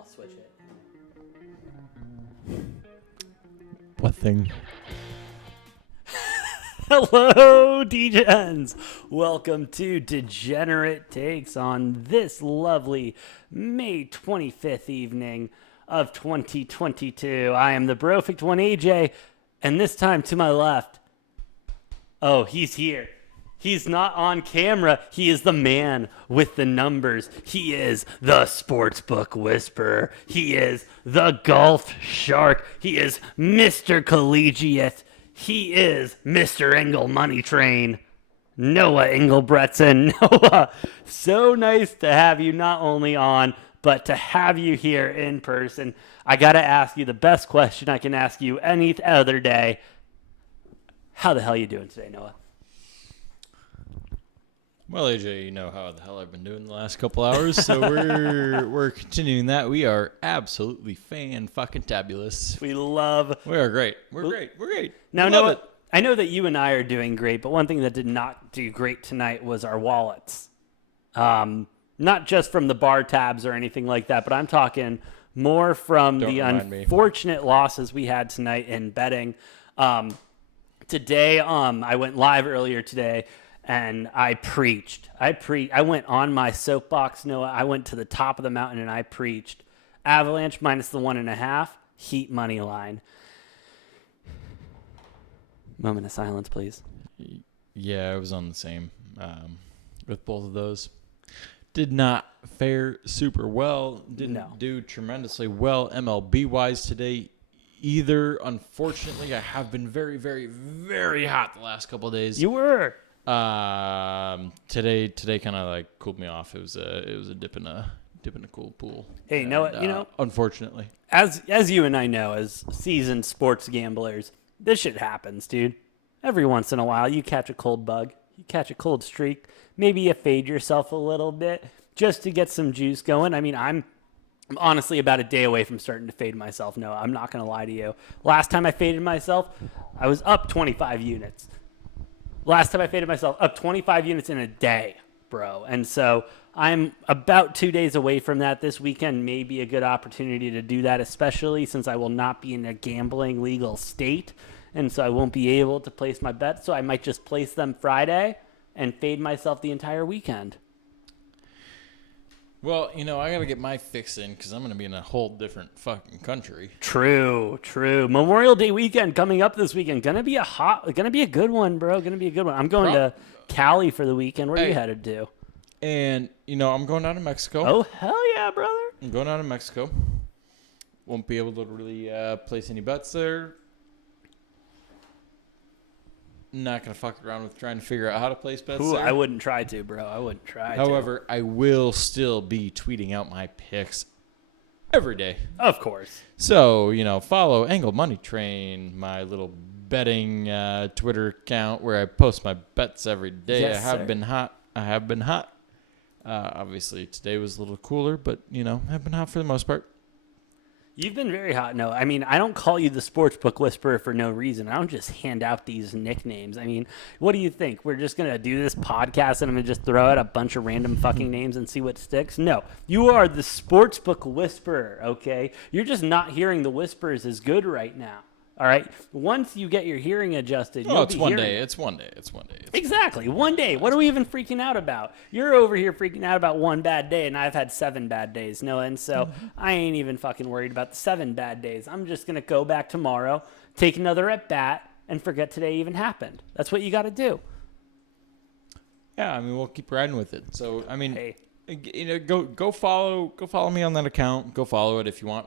I'll switch it. What thing? Hello, Degens. Welcome to Degenerate Takes on this lovely May 25th evening of 2022. I am the Brofict one, AJ, and this time to my left, oh, he's here. He's not on camera. He is the man with the numbers. He is the sportsbook whisperer. He is the golf shark. He is Mr. Collegiate. He is Mr. Engel Money Train. Noah Engelbretson. Noah, so nice to have you not only on, but to have you here in person. I got to ask you the best question I can ask you any other day. How the hell are you doing today, Noah? Well, AJ, you know how the hell I've been doing the last couple hours, so we're continuing that. We are absolutely fan-fucking-tabulous. We are great. We're great. Now, Noah, I know that you and I are doing great, but one thing that did not do great tonight was our wallets. Not just from the bar tabs or anything like that, but I'm talking more from the unfortunate losses we had tonight in betting. Today, I went live earlier today, and I preached. I went on my soapbox, Noah. I went to the top of the mountain, and I preached. Avalanche minus the 1.5, Heat money line. Moment of silence, please. Yeah, I was on the same with both of those. Did not fare super well. Didn't do tremendously well MLB-wise today either. Unfortunately, I have been very, very, very hot the last couple of days. You were. Today kind of like cooled me off. It was a dip in a cool pool. Hey, Noah, unfortunately, as you and I know, as seasoned sports gamblers, this shit happens, dude. Every once in a while, you catch a cold bug, you catch a cold streak. Maybe you fade yourself a little bit just to get some juice going. I mean, I'm honestly about a day away from starting to fade myself. No, I'm not going to lie to you. Last time I faded myself, I was up 25 units. Last time I faded myself, up 25 units in a day, bro. And so I'm about 2 days away from that. This weekend may be a good opportunity to do that, especially since I will not be in a gambling legal state. And so I won't be able to place my bets. So I might just place them Friday and fade myself the entire weekend. Well, I got to get my fix in because I'm going to be in a whole different fucking country. True. Memorial Day weekend coming up this weekend. Gonna be a good one, bro. Gonna be a good one. I'm going to Cali for the weekend. Where are you headed to? And, I'm going down to Mexico. Oh, hell yeah, brother. I'm going down to Mexico. Won't be able to really place any bets there. Not going to fuck around with trying to figure out how to place bets there. I wouldn't try to, bro. However, I will still be tweeting out my picks every day. Of course. So, follow Engel Money Train, my little betting Twitter account where I post my bets every day. Yes, I have been hot. Obviously, today was a little cooler, but, I've been hot for the most part. You've been very hot, Noah. I mean, I don't call you the sportsbook whisperer for no reason. I don't just hand out these nicknames. I mean, what do you think? We're just going to do this podcast and I'm going to just throw out a bunch of random fucking names and see what sticks? No. You are the sportsbook whisperer, okay? You're just not hearing the whispers as good right now. All right. Once you get your hearing adjusted, it's one day. It's one day. Exactly. One day. What are we even freaking out about? You're over here freaking out about one bad day, and I've had 7 bad days, Noah. And so I ain't even fucking worried about the 7 bad days. I'm just going to go back tomorrow, take another at bat, and forget today even happened. That's what you got to do. Yeah, I mean, we'll keep riding with it. So, I mean, go follow me on that account. Go follow it if you want.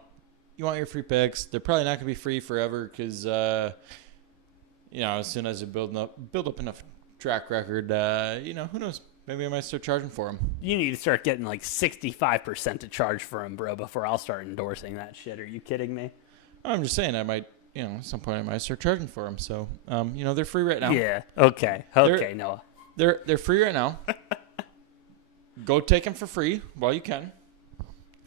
You want your free picks. They're probably not going to be free forever because, as soon as you build up enough track record, who knows? Maybe I might start charging for them. You need to start getting like 65% to charge for them, bro, before I'll start endorsing that shit. Are you kidding me? I'm just saying I might, at some point I might start charging for them. So, they're free right now. Yeah. Okay, Noah. They're free right now. Go take them for free while you can.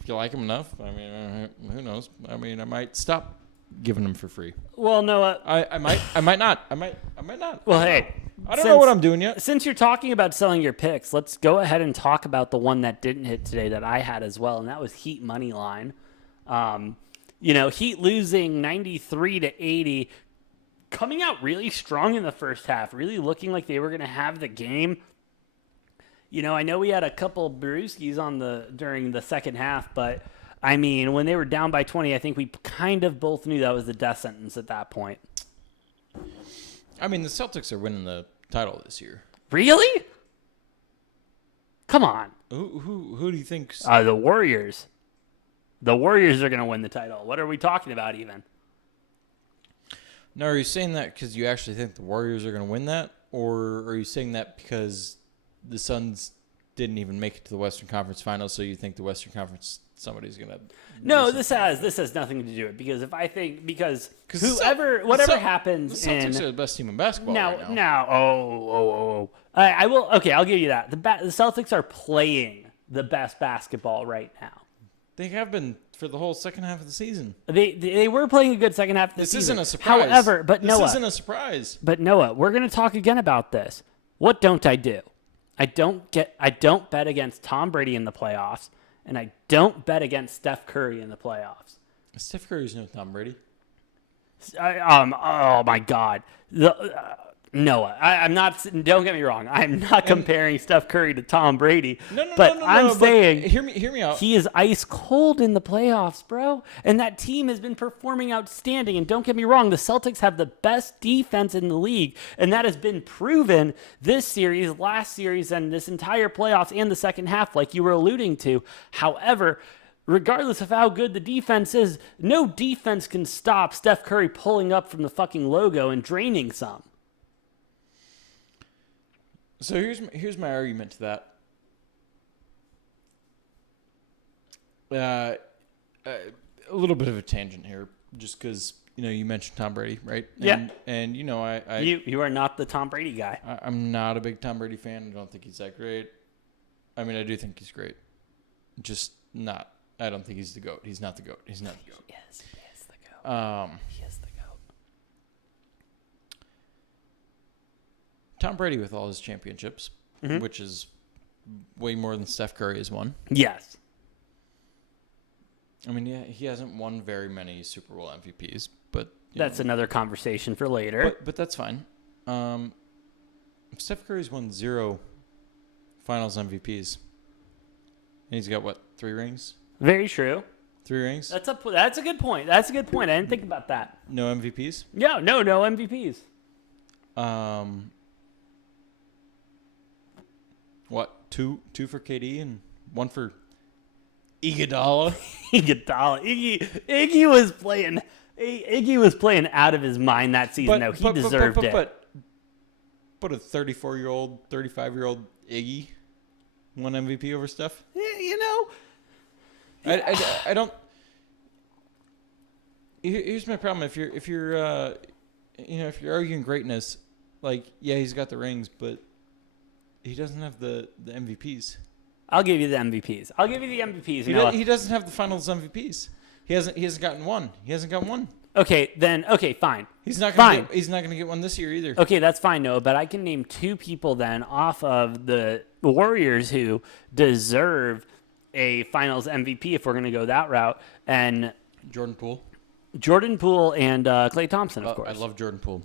If you like them enough, I mean, who knows? I mean, I might stop giving them for free. Well, Noah, I might not. I might not. Well, hey, I don't know what I'm doing yet. Since you're talking about selling your picks, let's go ahead and talk about the one that didn't hit today that I had as well, and that was Heat money line. Heat losing 93-80, coming out really strong in the first half, really looking like they were going to have the game. I know we had a couple brewskis during the second half, but I mean, when they were down by 20, I think we kind of both knew that was the death sentence at that point. I mean, the Celtics are winning the title this year. Really? Come on. Who do you think? The Warriors. The Warriors are going to win the title. What are we talking about even? Now, are you saying that because you actually think the Warriors are going to win that? Or are you saying that because the Suns didn't even make it to the Western Conference Finals, so you think the Western Conference somebody's going to... No, this has nothing to do with it. Because whatever happens the Celtics are the best team in basketball right now. I'll give you that. The Celtics are playing the best basketball right now. They have been for the whole second half of the season. They were playing a good second half of the season. This isn't a surprise. However, this isn't a surprise. But Noah, we're going to talk again about this. What don't I do? I don't bet against Tom Brady in the playoffs, and I don't bet against Steph Curry in the playoffs. Steph Curry's no Tom Brady. Oh my God. Noah, I'm not. Don't get me wrong. I'm not comparing Steph Curry to Tom Brady. No. I'm saying, hear me out. He is ice cold in the playoffs, bro. And that team has been performing outstanding. And don't get me wrong, the Celtics have the best defense in the league, and that has been proven this series, last series, and this entire playoffs and the second half, like you were alluding to. However, regardless of how good the defense is, no defense can stop Steph Curry pulling up from the fucking logo and draining some. So here's my argument to that. A little bit of a tangent here, just because you mentioned Tom Brady, right? Yeah. And you are not the Tom Brady guy. I'm not a big Tom Brady fan. I don't think he's that great. I mean, I do think he's great. Just not. I don't think he's the GOAT. He's not the GOAT. He's not the GOAT. He is the GOAT. He is the GOAT. Tom Brady with all his championships, which is way more than Steph Curry has won. Yes. I mean, yeah, he hasn't won very many Super Bowl MVPs, but that's another conversation for later. But that's fine. Steph Curry's won 0 Finals MVPs, and he's got what, 3 rings? Very true. 3 rings. That's a good point. That's a good point. I didn't think about that. No MVPs. Yeah, no MVPs. What, two for KD and 1 for Iguodala? Iggy was playing. Iggy was playing out of his mind that season. He deserved it. But a 34-year-old, 35-year-old Iggy won MVP over Steph. I don't. Here's my problem. If you're arguing greatness, he's got the rings, but he doesn't have the MVPs. I'll give you the MVPs. He doesn't have the Finals MVPs. He hasn't gotten one. He hasn't got one. Okay, fine. He's not gonna get one this year either. Okay, that's fine, Noah. But I can name 2 people then off of the Warriors who deserve a Finals MVP if we're gonna go that route. And Jordan Poole and Klay Thompson, of course. I love Jordan Poole.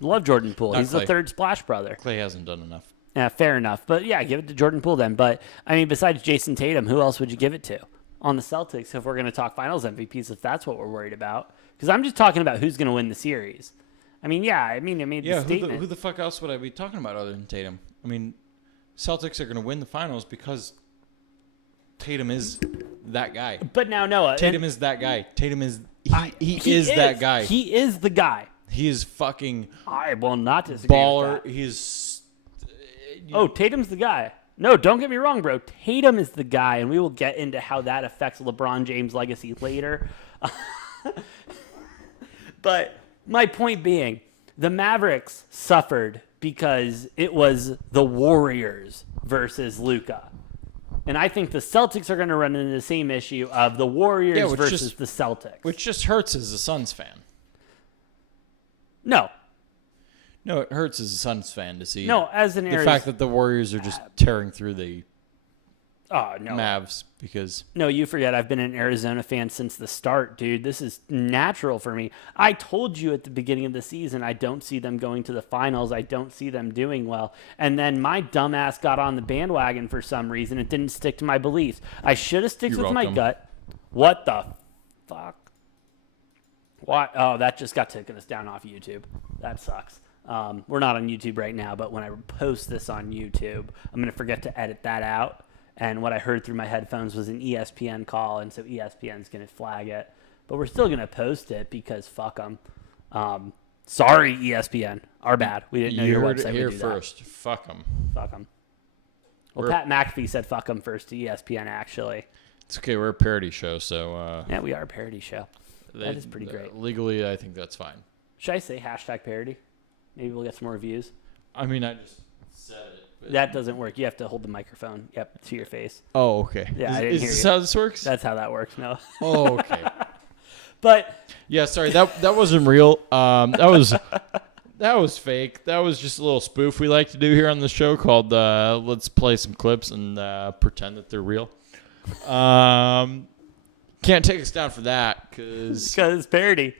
He's Klay. the third Splash brother. Klay hasn't done enough. Yeah, fair enough. But yeah, give it to Jordan Poole then. But I mean, besides Jason Tatum, who else would you give it to on the Celtics if we're going to talk Finals MVPs? If that's what we're worried about, because I'm just talking about who's going to win the series. I mean, I made the statement. Who the fuck else would I be talking about other than Tatum? I mean, Celtics are going to win the finals because Tatum is that guy. But now Noah, Tatum is that guy. Tatum is he is that guy. He is the guy. He is fucking. I will not disagree. Baller. With that. He's. Tatum's the guy. No, don't get me wrong, bro. Tatum is the guy, and we will get into how that affects LeBron James' legacy later. But my point being, the Mavericks suffered because it was the Warriors versus Luka. And I think the Celtics are going to run into the same issue of the Warriors versus the Celtics. Which just hurts as a Suns fan. No, it hurts as a Suns fan to see. No, as an the fact that the Warriors are just tearing through the Oh, no. Mavs because No, you forget. I've been an Arizona fan since the start, dude. This is natural for me. I told you at the beginning of the season I don't see them going to the finals. I don't see them doing well. And then my dumbass got on the bandwagon for some reason. It didn't stick to my beliefs. I should have stuck with my gut. What the fuck? What? Oh, that just got taken us down off YouTube. That sucks. We're not on YouTube right now, but when I post this on YouTube, I'm going to forget to edit that out. And what I heard through my headphones was an ESPN call, and so ESPN's going to flag it. But we're still going to post it because fuck them. Sorry, ESPN. Our bad. We didn't know your heard website it here would do first. That. Fuck them. Fuck them. Well, Pat McAfee said fuck them first to ESPN, actually. It's okay. We're a parody show, so... yeah, we are a parody show. That is pretty great. Legally, I think that's fine. Should I say hashtag parody? Maybe we'll get some more views. I mean, I just said it. That doesn't work. You have to hold the microphone, to your face. Oh, okay. Yeah, I didn't hear this you. how this works? That's how that works, no. Oh, okay. But yeah, sorry, that wasn't real. That was fake. That was just a little spoof we like to do here on the show called let's play some clips and pretend that they're real. Can't take us down for that because it's parody.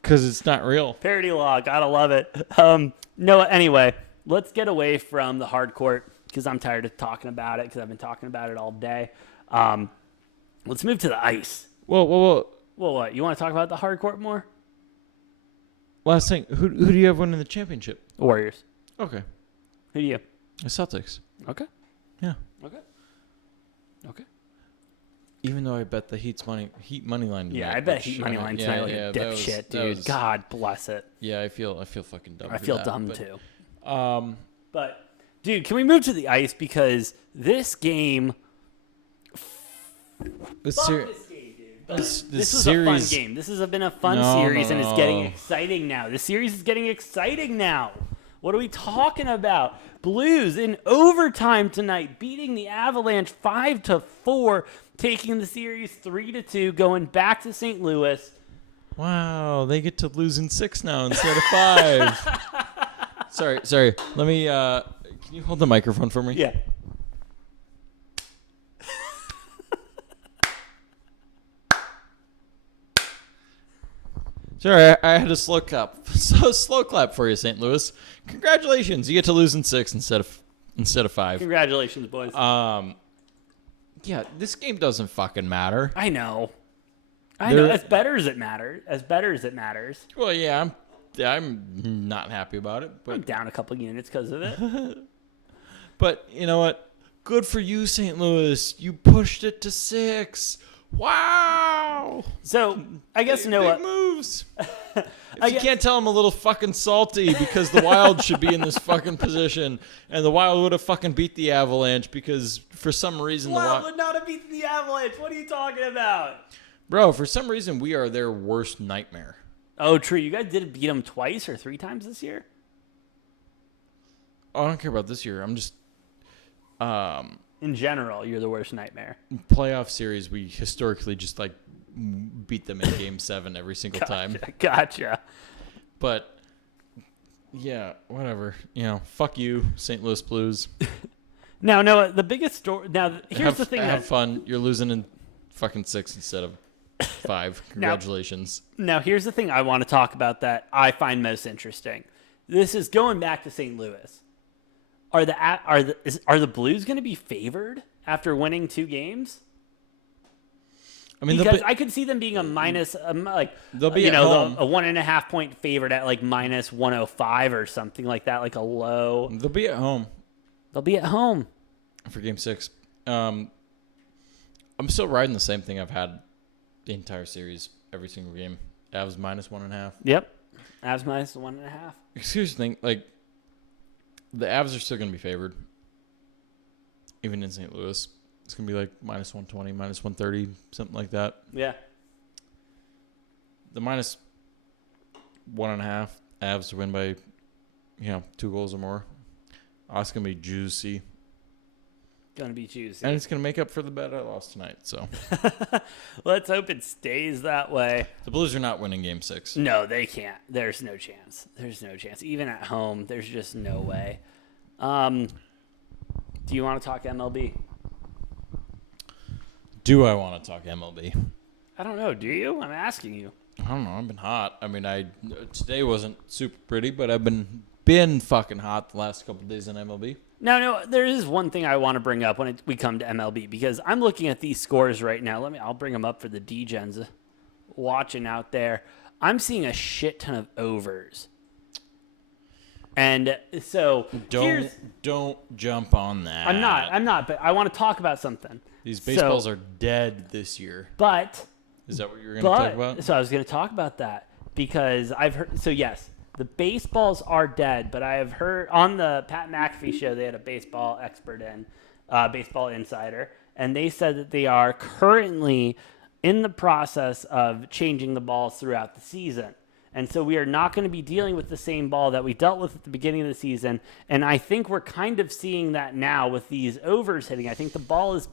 Because it's not real. Parody law, gotta love it. No, anyway, let's get away from the hard court because I'm tired of talking about it because I've been talking about it all day. Let's move to the ice. Whoa. Well, what? You want to talk about the hard court more? Last thing, who do you have winning the championship? Warriors. Okay. Who do you? The Celtics. Okay. Yeah. Okay. Even though I bet the Heat money line tonight. Yeah, I bet Heat money line tonight like a dipshit, dude. God bless it. Yeah, I feel fucking dumb. I feel dumb too. But dude, can we move to the ice because this game? This game, dude. This was a fun game. This has been a fun series, and it's getting exciting now. The series is getting exciting now. What are we talking about? Blues in overtime tonight, beating the Avalanche 5-4, taking the series 3-2, going back to St. Louis. Wow, they get to lose in 6 now instead of 5. Sorry. Let me. Can you hold the microphone for me? Yeah. Sorry, I had a slow clap. So slow clap for you, St. Louis. Congratulations, you get to lose in 6 instead of 5. Congratulations, boys. Yeah, this game doesn't fucking matter. I know. As better as it matters. Well, yeah, I'm not happy about it, but I'm down a couple units because of it. But you know what? Good for you, St. Louis. You pushed it to 6. Wow. So I guess big Noah moves. You can't tell I'm a little fucking salty because the Wild should be in this fucking position, and the Wild would have fucking beat the Avalanche because for some reason the Wild would not have beaten the Avalanche. What are you talking about? Bro, for some reason we are their worst nightmare. Oh, true. You guys did beat them twice or 3 times this year? Oh, I don't care about this year. I'm just in general, you're the worst nightmare. Playoff series, we historically just like beat them in Game 7 every single time. Gotcha. But yeah, whatever. You know, fuck you, St. Louis Blues. Now, Noah, the biggest story. Now, here's the thing. Have fun. You're losing in fucking 6 instead of 5. Congratulations. Now, here's the thing I want to talk about that I find most interesting. This is going back to St. Louis. Are the Blues going to be favored after winning 2 games? I mean, because I could see them being a minus, they'll be at home. a 1.5 point favorite at like minus 105 or something like that, like a low. They'll be at home. They'll be at home for Game 6. I'm still riding the same thing I've had the entire series, every single game. Avs minus 1.5. Yep, Avs minus 1.5. Excuse me, like the Avs are still going to be favored, even in St. Louis. It's going to be like minus 120, minus 130, something like that. Yeah. The minus 1.5 Avs to win by, 2 goals or more. Oh, it's going to be juicy. Going to be juicy. And it's going to make up for the bet I lost tonight. So let's hope it stays that way. The Blues are not winning Game 6. No, they can't. There's no chance. Even at home, there's just no way. Do you want to talk MLB? Do I want to talk MLB? I don't know. Do you? I'm asking you. I don't know. I've been hot. I mean, today wasn't super pretty, but I've been fucking hot the last couple of days in MLB. No, there is one thing I want to bring up when we come to MLB, because I'm looking at these scores right now. I'll bring them up for the D-Gens watching out there. I'm seeing a shit ton of overs. And so don't jump on that. I'm not, but I want to talk about something. These baseballs are dead this year. But is that what you were going to talk about? So I was going to talk about that because I've heard. So yes, the baseballs are dead, but I have heard on the Pat McAfee show they had a baseball expert in, Baseball Insider, and they said that they are currently in the process of changing the balls throughout the season. And so we are not going to be dealing with the same ball that we dealt with at the beginning of the season. And I think we're kind of seeing that now with these overs hitting. I think the ball is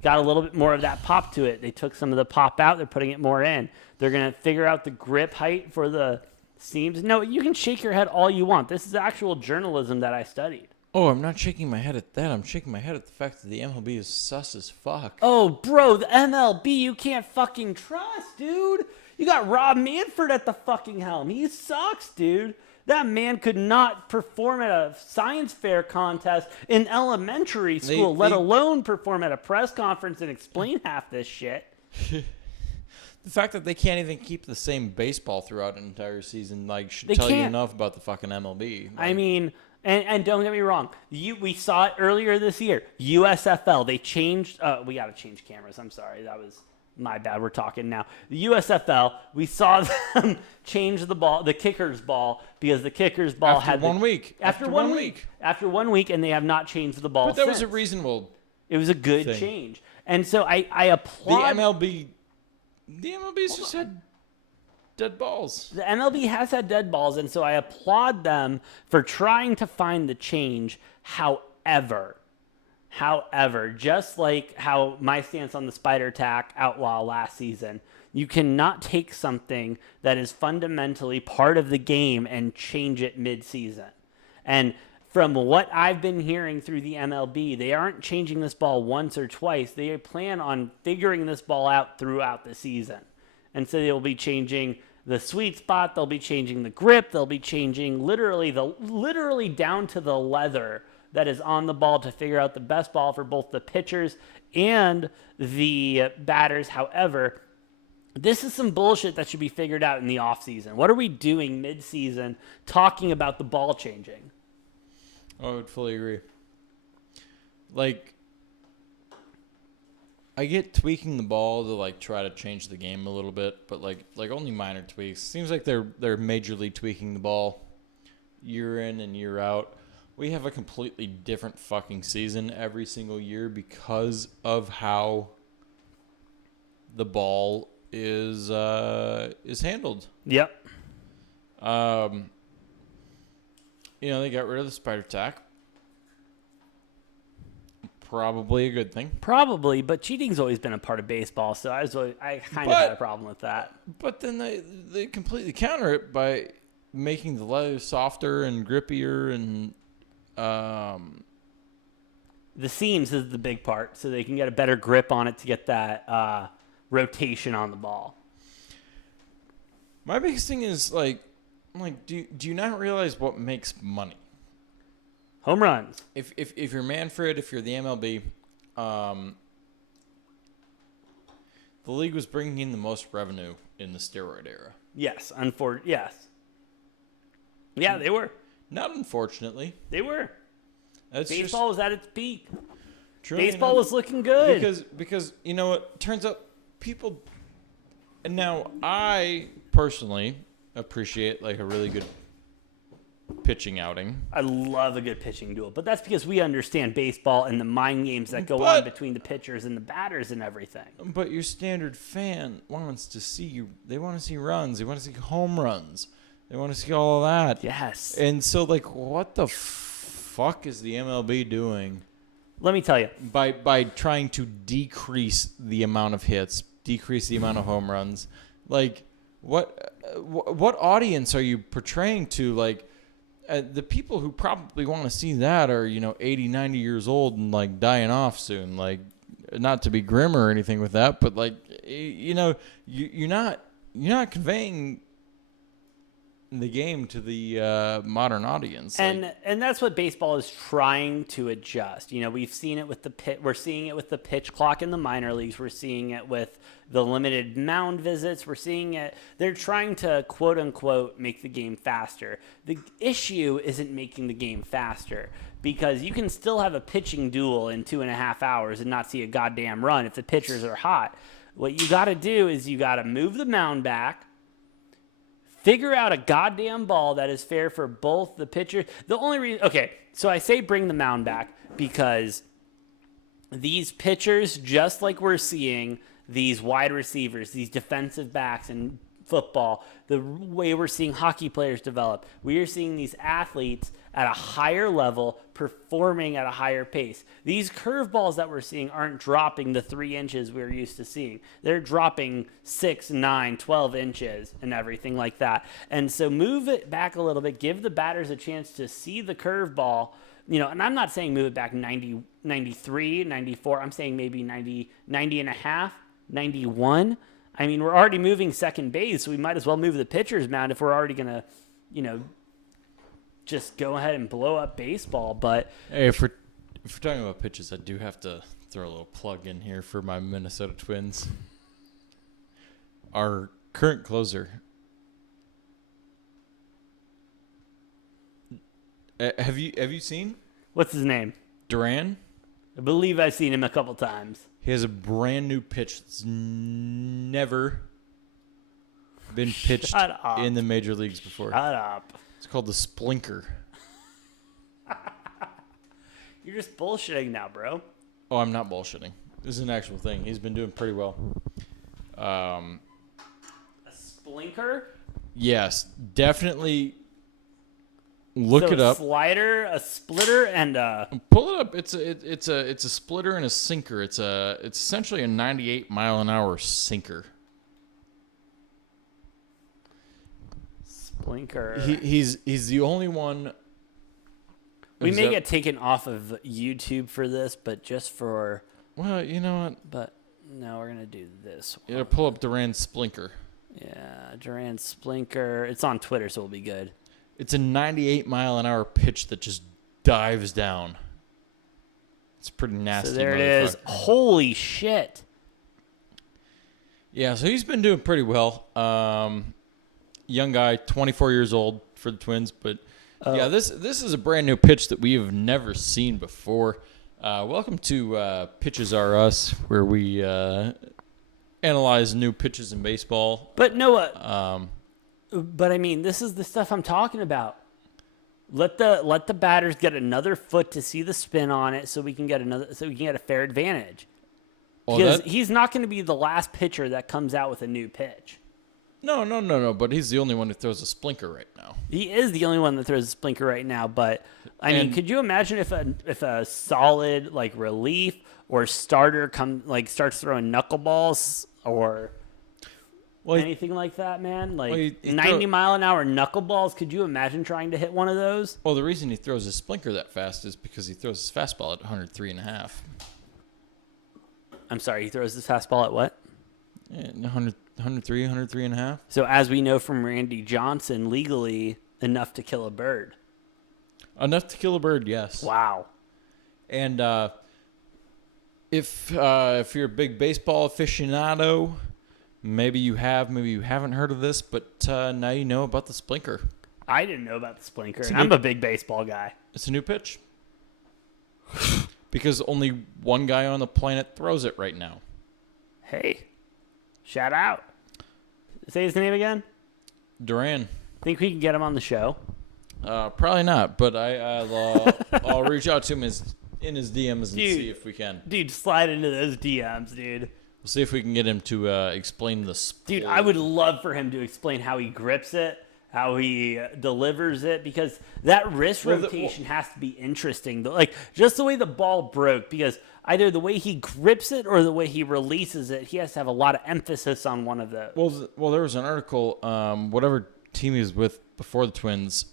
got a little bit more of that pop to it. They took some of the pop out. They're putting it more in. They're going to figure out the grip height for the seams. No, you can shake your head all you want. This is actual journalism that I studied. Oh, I'm not shaking my head at that. I'm shaking my head at the fact that the MLB is sus as fuck. Oh, bro, the MLB you can't fucking trust, dude. You got Rob Manfred at the fucking helm. He sucks, dude. That man could not perform at a science fair contest in elementary school, let alone perform at a press conference and explain half this shit. The fact that they can't even keep the same baseball throughout an entire season, should tell you enough about the fucking MLB. I mean, and don't get me wrong, we saw it earlier this year. USFL, they changed. We got to change cameras. I'm sorry, that was my bad. We're talking now. The USFL, we saw them change the ball, the kicker's ball, because the kicker's ball after 1 week. After 1 week. After 1 week, and they have not changed the ball. But that since. was a reasonable. It was a good change, and so I applaud the MLB. The MLB's just had dead balls. The MLB has had dead balls, and so I applaud them for trying to find the change. However, just like how my stance on the spider tack outlaw last season, you cannot take something that is fundamentally part of the game and change it mid-season. And from what I've been hearing through the MLB, they aren't changing this ball once or twice. They plan on figuring this ball out throughout the season. And so they'll be changing the sweet spot, they'll be changing the grip, they'll be changing literally down to the leather that is on the ball to figure out the best ball for both the pitchers and the batters. However, this is some bullshit that should be figured out in the offseason. What are we doing mid-season talking about the ball changing? I would fully agree. I get tweaking the ball to try to change the game a little bit, but only minor tweaks. Seems like they're majorly tweaking the ball year in and year out. We have a completely different fucking season every single year because of how the ball is handled. Yep. They got rid of the spider tack. Probably a good thing. Probably, but cheating's always been a part of baseball, so I kind of had a problem with that. But then they completely counter it by making the leather softer and grippier and the seams is the big part, so they can get a better grip on it to get that rotation on the ball. My biggest thing is do you not realize what makes money? Home runs. If you're Manfred, if you're the MLB, the league was bringing in the most revenue in the steroid era. Yes, yes. Yeah, they were. Not unfortunately. They were. Baseball was at its peak. Baseball was looking good. Because you know what? Turns out people. And now I personally appreciate a really good pitching outing. I love a good pitching duel, but that's because we understand baseball and the mind games that go on between the pitchers and the batters and everything. But your standard fan wants to see they want to see runs, they want to see home runs, they want to see all of that. Yes. And so what the fuck is the MLB doing? Let me tell you. By trying to decrease the amount of hits, decrease the amount of home runs, what audience are you portraying to? the people who probably want to see that are, 80, 90 years old and like dying off soon. Like, not to be grim or anything with that, but like, you're not conveying the game to the modern audience. And that's what baseball is trying to adjust. We've seen it with we're seeing it with the pitch clock in the minor leagues. We're seeing it with the limited mound visits. We're seeing it. They're trying to quote unquote make the game faster. The issue isn't making the game faster, because you can still have a pitching duel in 2.5 hours and not see a goddamn run if the pitchers are hot. What you got to do is you got to move the mound back, figure out a goddamn ball that is fair for both the pitchers. The only reason, okay, so I say bring the mound back because these pitchers, just like we're seeing these wide receivers, these defensive backs in football, the way we're seeing hockey players develop, we are seeing these athletes at a higher level performing at a higher pace. These curveballs that we're seeing aren't dropping the 3 inches we're used to seeing. They're dropping 6, 9, 12 inches and everything like that. And so move it back a little bit, give the batters a chance to see the curveball. And I'm not saying move it back 90, 93, 94. I'm saying maybe 90, 90 and a half, 91. I mean, we're already moving second base, so we might as well move the pitcher's mound if we're already going to, just go ahead and blow up baseball. But hey, if we're talking about pitches, I do have to throw a little plug in here for my Minnesota Twins. Our current closer. Have you seen? What's his name? Duran. I believe I've seen him a couple times. He has a brand new pitch that's never been pitched in the major leagues before. Shut up. It's called the Splinker. You're just bullshitting now, bro. Oh, I'm not bullshitting. This is an actual thing. He's been doing pretty well. A splinker? Yes, definitely look it up. A slider, a splitter, and a... Pull it up. It's a splitter and a sinker. It's essentially a 98-mile-an-hour sinker. Splinker. He's the only one. We may get taken off of YouTube for this, but just for... Well, you know what? But no, we're going to do this one. You gotta pull up Duran Splinker. Yeah, Duran Splinker. It's on Twitter, so it'll be good. It's a 98-mile-an-hour pitch that just dives down. It's pretty nasty. So there it is. Holy shit. Yeah, so he's been doing pretty well. Young guy, 24 years old for the Twins, but yeah, this is a brand new pitch that we have never seen before. Welcome to Pitches Are Us, where we analyze new pitches in baseball. But Noah, but I mean, this is the stuff I'm talking about. Let the batters get another foot to see the spin on it, so we can get a fair advantage. Because he's not going to be the last pitcher that comes out with a new pitch. No. But he's the only one who throws a splinker right now. He is the only one that throws a splinker right now. But I mean, could you imagine if a solid like relief or starter starts throwing knuckleballs or anything like that, man? Like 90-mile-an-hour knuckleballs. Could you imagine trying to hit one of those? Well, the reason he throws his splinker that fast is because he throws his fastball at 103.5. I'm sorry, he throws his fastball at what? 103.5. So as we know from Randy Johnson, legally enough to kill a bird. Enough to kill a bird, yes. Wow. And if you're a big baseball aficionado, maybe you have, maybe you haven't heard of this, but now you know about the splinker. I didn't know about the splinker. I'm a big baseball guy. It's a new pitch. Because only one guy on the planet throws it right now. Hey, shout out. Say his name again. Duran. Think we can get him on the show? Probably not, but I'll reach out to him in his DMs and see if we can. Dude, slide into those DMs, dude. We'll see if we can get him to explain the sport. Dude, I would love for him to explain how he grips it, how he delivers it, because that wrist rotation has to be interesting. Like, just the way the ball broke, because either the way he grips it or the way he releases it, he has to have a lot of emphasis on one of those. Well, there was an article, whatever team he was with before the Twins,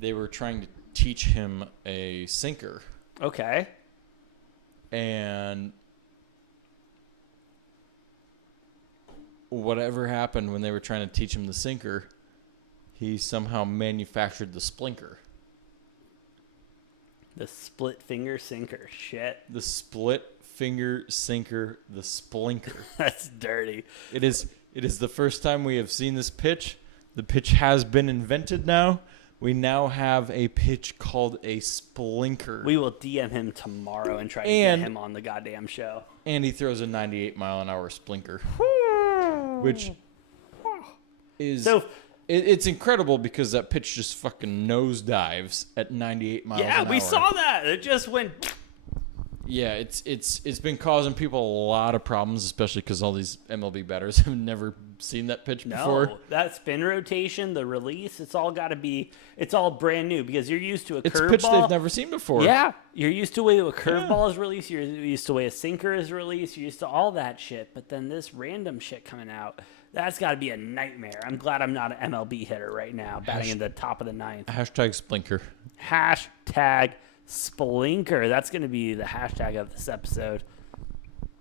they were trying to teach him a sinker. Okay. And whatever happened when they were trying to teach him the sinker, he somehow manufactured the splinker. The split finger sinker. Shit. The split finger sinker, the splinker. That's dirty. It is the first time we have seen this pitch. The pitch has been invented now. We now have a pitch called a splinker. We will DM him tomorrow and try to get him on the goddamn show. And he throws a 98-mile-an-hour splinker. Which is... So... It's incredible because that pitch just fucking nosedives at 98 miles an hour. Yeah, we saw that. It just went... Yeah, it's been causing people a lot of problems, especially because all these MLB batters have never seen that pitch before. No, that spin rotation, the release, it's all got to be... It's all brand new because you're used to a curveball. It's a pitch they've never seen before. Yeah, you're used to the way a curveball is released. You're used to the way a sinker is released. You're used to all that shit. But then this random shit coming out... That's got to be a nightmare. I'm glad I'm not an MLB hitter right now, batting in the top of the ninth. Hashtag splinker. Hashtag splinker. That's going to be the hashtag of this episode.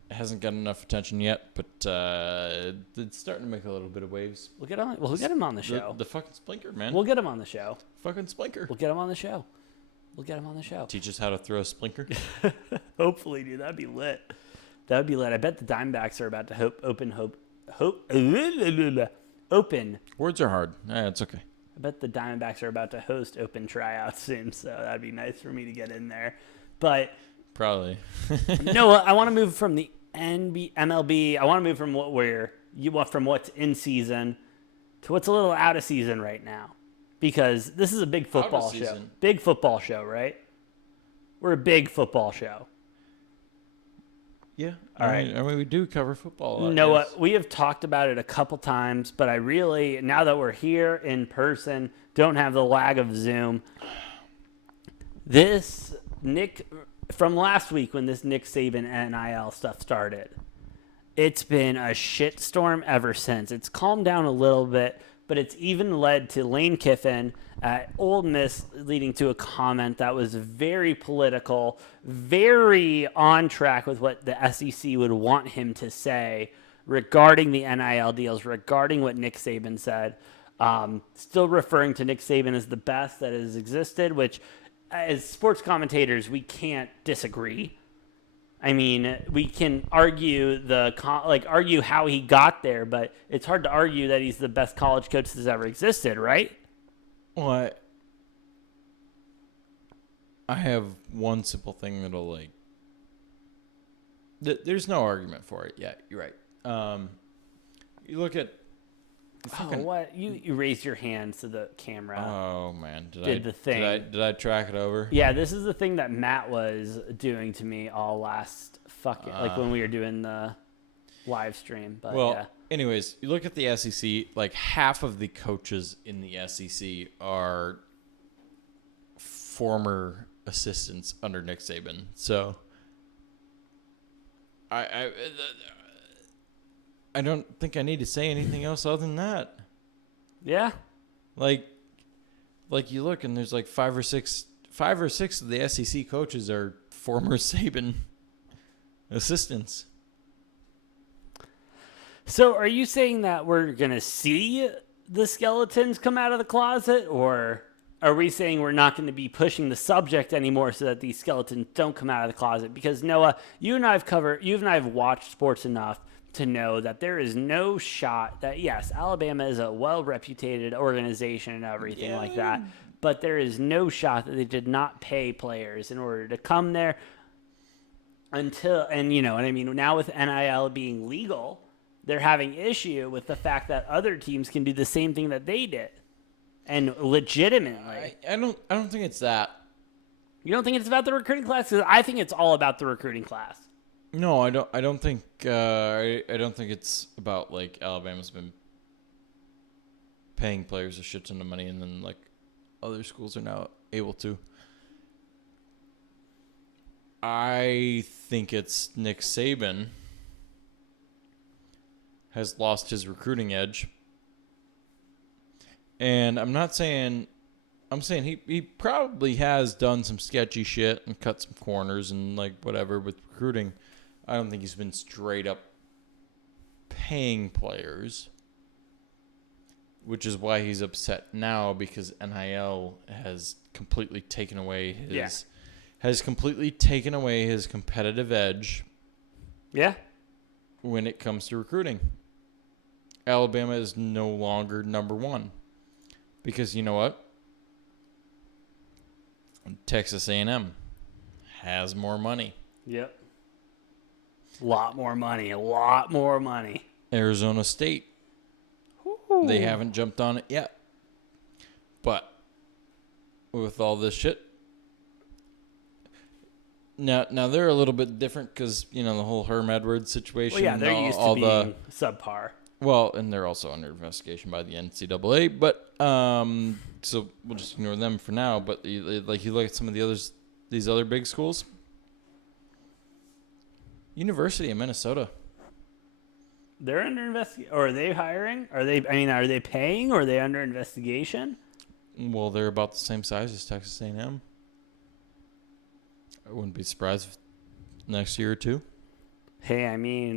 It hasn't gotten enough attention yet, but it's starting to make a little bit of waves. We'll get him on the show. The fucking splinker, man. We'll get him on the show. Fucking splinker. We'll get him on the show. We'll get him on the show. Teach us how to throw a splinker. Hopefully, dude. That'd be lit. I bet the Diamondbacks are about to open. Words are hard. It's okay. I bet the Diamondbacks are about to host open tryouts soon, so that'd be nice for me to get in there. But probably. no, I want to move from the MLB. I want to move from what's in season to what's a little out of season right now, because this is a big football show. Big football show, right? We're a big football show. Yeah. All right. I mean, we do cover football a lot. Noah, we have talked about it a couple times, but I really, now that we're here in person, don't have the lag of Zoom. This from last week when this Nick Saban NIL stuff started, it's been a shitstorm ever since. It's calmed down a little bit, but it's even led to Lane Kiffin at Ole Miss leading to a comment that was very political, very on track with what the SEC would want him to say regarding the NIL deals, regarding what Nick Saban said. Still referring to Nick Saban as the best that has existed, which as sports commentators, we can't disagree. I mean, we can argue argue how he got there, but it's hard to argue that he's the best college coach that's ever existed, right? Well, I have one simple thing that'll there's no argument for it yet. You're right. You look at what you raised your hand to the camera. Oh man, did I track it over? Yeah, this is the thing that Matt was doing to me all last when we were doing the live stream. But well, yeah. Anyways, you look at the SEC. Like half of the coaches in the SEC are former assistants under Nick Saban. So I don't think I need to say anything else other than that. Yeah. Like you look and there's like five or six of the SEC coaches are former Saban assistants. So are you saying that we're going to see the skeletons come out of the closet, or are we saying we're not going to be pushing the subject anymore so that these skeletons don't come out of the closet? Because Noah, you and I have watched sports enough to know that there is no shot that, yes, Alabama is a well-reputed organization and everything like that, but there is no shot that they did not pay players in order to come there and you know what I mean? Now with NIL being legal, they're having issue with the fact that other teams can do the same thing that they did. And legitimately. I don't think it's that. You don't think it's about the recruiting class? Because I think it's all about the recruiting class. No, I don't think it's about like Alabama's been paying players a shit ton of money and then like other schools are now able to. I think it's Nick Saban has lost his recruiting edge. And I'm not saying I'm saying he probably has done some sketchy shit and cut some corners and like whatever with recruiting. I don't think he's been straight up paying players, which is why he's upset now because NIL has completely taken away his competitive edge. Yeah. When it comes to recruiting. Alabama is no longer number one. Because you know what? Texas A&M has more money. Yep. A lot more money. Arizona State. Ooh. They haven't jumped on it yet. But with all this shit, Now they're a little bit different because, the whole Herm Edwards situation. Well, yeah, they're used to being subpar. Well, and they're also under investigation by the NCAA. But, so we'll just ignore them for now. But, you look at some of these other big schools. University of Minnesota. They're under investigation. Or are they hiring? Are they paying or are they under investigation? Well, they're about the same size as Texas A&M. I wouldn't be surprised if next year or two. Hey,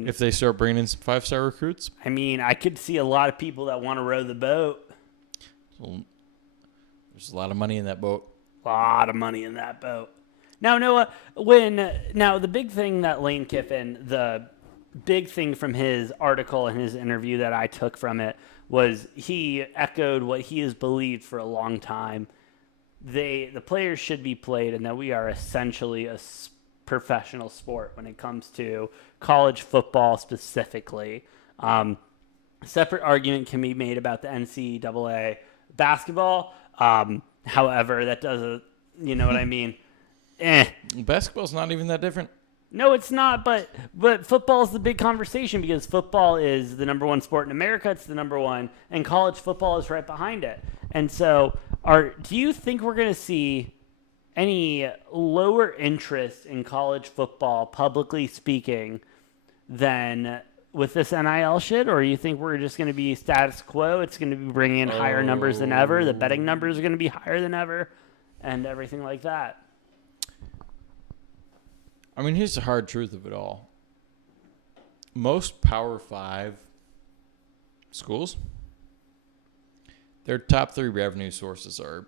if they start bringing in some 5-star recruits. I could see a lot of people that want to row the boat. So, there's a lot of money in that boat. Now, Noah, the big thing that Lane Kiffin, the big thing from his article and his interview that I took from it was he echoed what he has believed for a long time. The players should be played, and that we are essentially a professional sport when it comes to college football specifically. Separate argument can be made about the NCAA basketball. However, that doesn't, you know what I mean? Basketball's not even that different. No, it's not, but football is the big conversation because football is the number one sport in America. It's the number one, and college football is right behind it. And so, do you think we're going to see any lower interest in college football, publicly speaking, than with this NIL shit? Or you think we're just going to be status quo? It's going to be bringing in higher numbers than ever. The betting numbers are going to be higher than ever and everything like that. Here's the hard truth of it all. Most Power 5 schools, their top 3 revenue sources are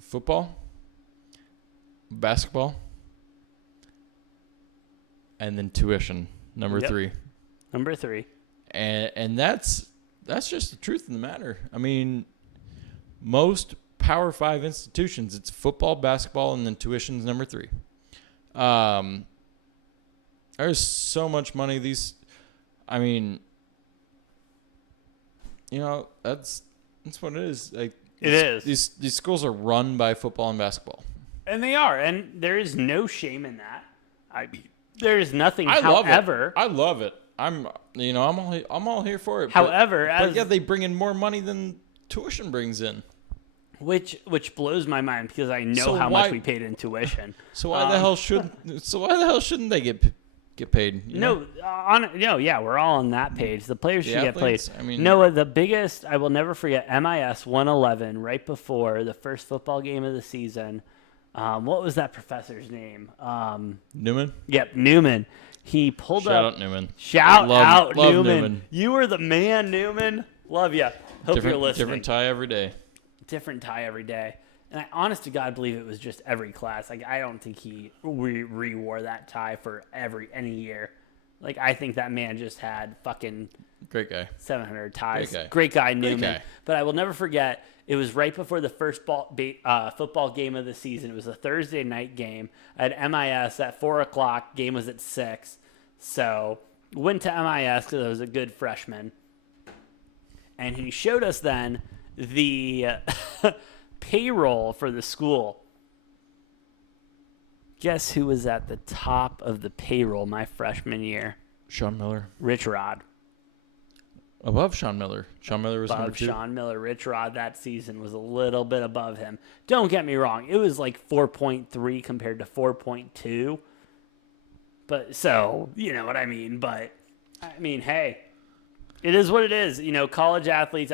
football, basketball, and then tuition, number 3. Number 3. And that's just the truth of the matter. Most Power 5 institutions, it's football, basketball, and then tuition's number 3. There's so much money. That's what it is. It is. These schools are run by football and basketball. And they are, and there is no shame in that. There is nothing. I love it. I'm all here for it. However, they bring in more money than tuition brings in. Which blows my mind because I know how much we paid in tuition. So why the hell shouldn't they get paid? We're all on that page. The players should get paid. The biggest, I will never forget, MIS 111 right before the first football game of the season. What was that professor's name? Newman? Yep, Newman. He pulled Shout out Newman. Shout out Newman. You were the man, Newman. Love you. Hope you're listening. Different tie every day. Different tie every day. And I honest to God believe it was just every class. I don't think he re-wore that tie for any year. I think that man just had fucking great guy. 700 ties. Great guy, Newman. Great guy. But I will never forget, it was right before the first football game of the season. It was a Thursday night game. I had MIS at 4 o'clock. Game was at 6. So went to MIS because I was a good freshman. And he showed us then the payroll for the school. Guess who was at the top of the payroll my freshman year? Sean Miller. Rich Rod. Above Sean Miller. Sean Miller was number 2. Sean Miller. Rich Rod that season was a little bit above him. Don't get me wrong. It was 4.3 compared to 4.2. But so, you know what I mean. But, hey, it is what it is. College athletes,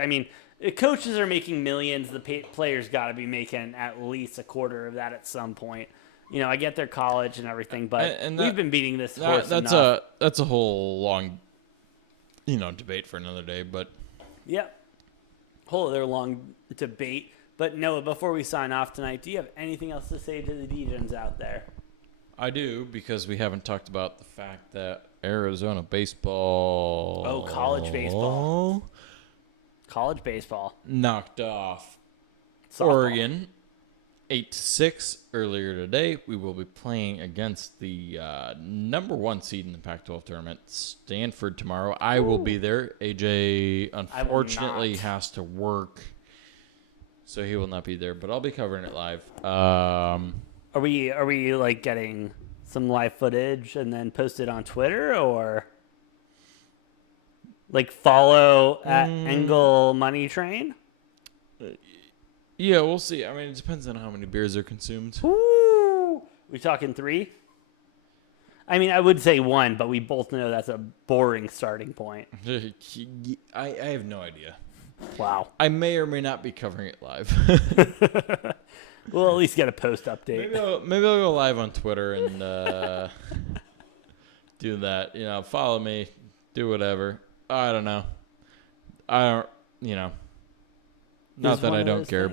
coaches are making millions. The players got to be making at least a quarter of that at some point. I get their college and everything, but we've been beating this horse enough. That's a whole long, debate for another day. But yep, whole other long debate. But Noah, before we sign off tonight, do you have anything else to say to the Degens out there? I do, because we haven't talked about the fact that Arizona baseball. Oh, college baseball. College baseball knocked off softball. Oregon 8-6 earlier today. We will be playing against the number 1 seed in the Pac-12 tournament, Stanford, tomorrow. I will be there. AJ unfortunately has to work, so he will not be there, but I'll be covering it live. Are we like getting some live footage and then post it on Twitter, or like follow at Engel Money Train? Yeah, we'll see. I mean, it depends on how many beers are consumed. Ooh, we talking 3? I mean, I would say 1, but we both know that's a boring starting point. I have no idea. Wow. I may or may not be covering it live. We'll at least get a post update. Maybe I'll go live on Twitter and do that. Follow me, do whatever. I don't know. Not that I don't care.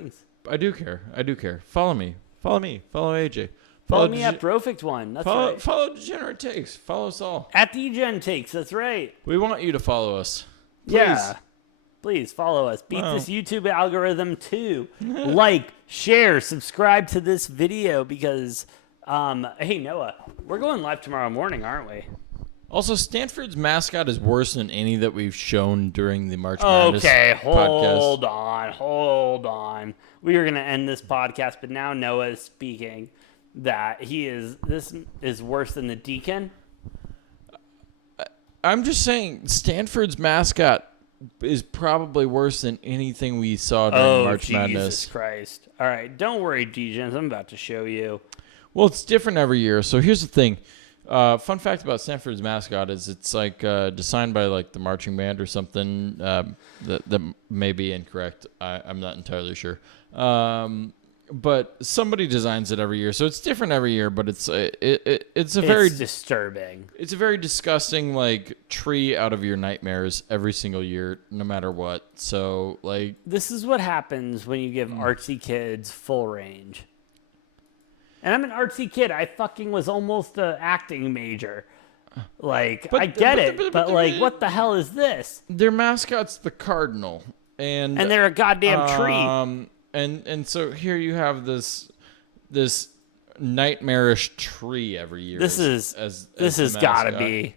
I do care. Follow me. Follow AJ. Follow me at Brofict One. That's right. Follow Degenerate Takes. Follow us all. At Degen Takes. That's right. We want you to follow us. Please. Yeah. Please follow us. Beat this YouTube algorithm too. Like, share, subscribe to this video because, hey, Noah, we're going live tomorrow morning, aren't we? Also, Stanford's mascot is worse than any that we've shown during the March Madness podcast. Okay, hold on. We are going to end this podcast, but now Noah is speaking that this is worse than the Deacon. I'm just saying Stanford's mascot is probably worse than anything we saw during March Madness. Jesus Christ. All right, don't worry, Degens. I'm about to show you. Well, it's different every year. So here's the thing. Fun fact about Stanford's mascot is it's like designed by like the marching band or something. That may be incorrect. I'm not entirely sure. But somebody designs it every year, so it's different every year. But it's very disturbing. It's a very disgusting like tree out of your nightmares every single year, no matter what. So like this is what happens when you give artsy kids full range. And I'm an artsy kid. I fucking was almost an acting major. Like, I get it, but like, what the hell is this? Their mascot's the cardinal, and they're a goddamn tree. And so here you have this nightmarish tree every year. This has gotta be.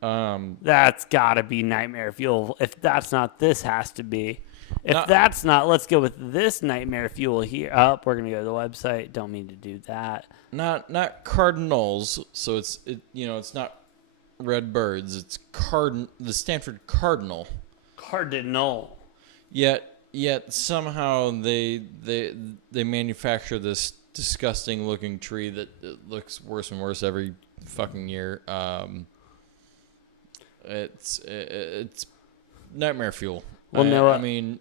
That's gotta be nightmare fuel. If that's not, this has to be. If that's not, let's go with this nightmare fuel here. Oh, we're gonna go to the website. Don't mean to do that. Not cardinals. So it's not red birds. It's the Stanford Cardinal. Cardinal. Yet somehow they manufacture this disgusting looking tree that looks worse and worse every fucking year. It's nightmare fuel. Well, no, I mean,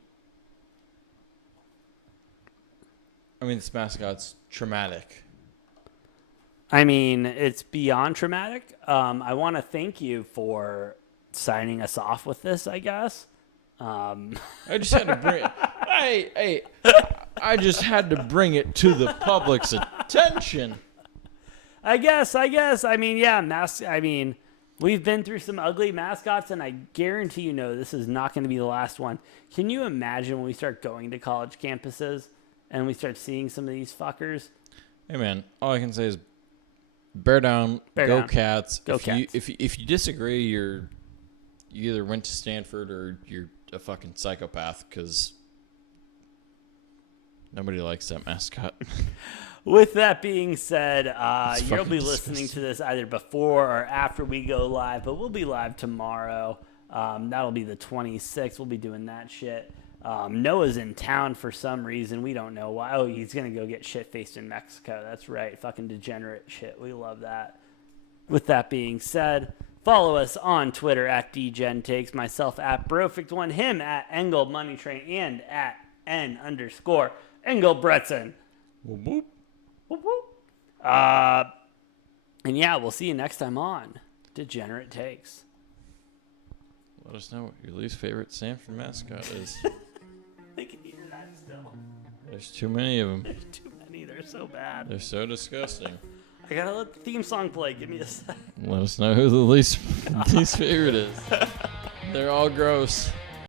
this mascot's traumatic. I mean, it's beyond traumatic. I want to thank you for signing us off with this, I guess. I just had to bring it. I just had to bring it to the public's attention. I guess. I mean, yeah, we've been through some ugly mascots, and I guarantee this is not going to be the last one. Can you imagine when we start going to college campuses and we start seeing some of these fuckers? Hey, man, all I can say is bear down, go down. Cats. Go Cats. If you disagree, you either went to Stanford or you're a fucking psychopath, because nobody likes that mascot. With that being said, you'll be listening to this either before or after we go live, but we'll be live tomorrow. That'll be the 26th. We'll be doing that shit. Noah's in town for some reason. We don't know why. Oh, he's going to go get shit-faced in Mexico. That's right. Fucking degenerate shit. We love that. With that being said, Follow us on Twitter at DGenTakes, myself at Brofict1, him at Engel Money Train, and at N_Engelbretson. Whoop, whoop. Whoop, whoop. And yeah, we'll see you next time on Degenerate Takes. Let us know what your least favorite Stanford mascot is. They can hear that still. There's too many of them. There's too many. They're so bad. They're so disgusting. I gotta let the theme song play. Give me a sec. Let us know who the least favorite is. They're all gross.